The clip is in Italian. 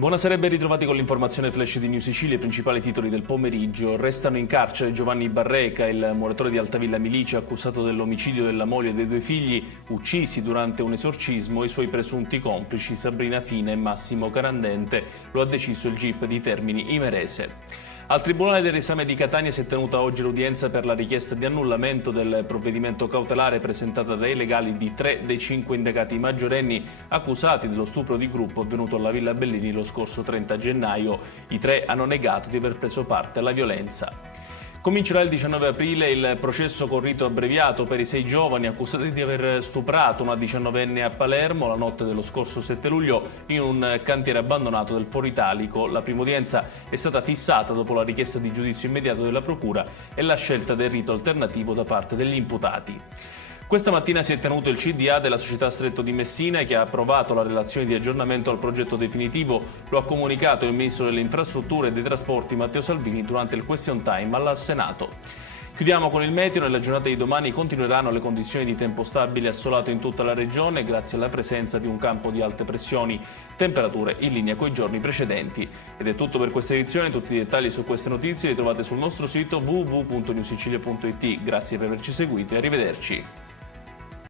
Buonasera e ben ritrovati con l'informazione flash di New Sicilia. I principali titoli del pomeriggio. Restano in carcere Giovanni Barreca, il muratore di Altavilla Milice, accusato dell'omicidio della moglie e dei due figli uccisi durante un esorcismo, e i suoi presunti complici Sabrina Fina e Massimo Carandente. Lo ha deciso il GIP di Termini Imerese. Al Tribunale del Riesame di Catania si è tenuta oggi l'udienza per la richiesta di annullamento del provvedimento cautelare presentata dai legali di 3 dei 5 indagati maggiorenni accusati dello stupro di gruppo avvenuto alla Villa Bellini lo scorso 30 gennaio. I 3 hanno negato di aver preso parte alla violenza. Comincerà il 19 aprile il processo con rito abbreviato per i 6 giovani accusati di aver stuprato una 19enne a Palermo la notte dello scorso 7 luglio in un cantiere abbandonato del Foro Italico. La prima udienza è stata fissata dopo la richiesta di giudizio immediato della Procura e la scelta del rito alternativo da parte degli imputati. Questa mattina si è tenuto il CDA della società Stretto di Messina, che ha approvato la relazione di aggiornamento al progetto definitivo. Lo ha comunicato il Ministro delle Infrastrutture e dei Trasporti Matteo Salvini durante il question time al Senato. Chiudiamo con il meteo. Nella giornata di domani continueranno le condizioni di tempo stabile e assolato in tutta la regione grazie alla presenza di un campo di alte pressioni, temperature in linea con i giorni precedenti. Ed è tutto per questa edizione. Tutti i dettagli su queste notizie li trovate sul nostro sito www.newsicilia.it. Grazie per averci seguito e arrivederci.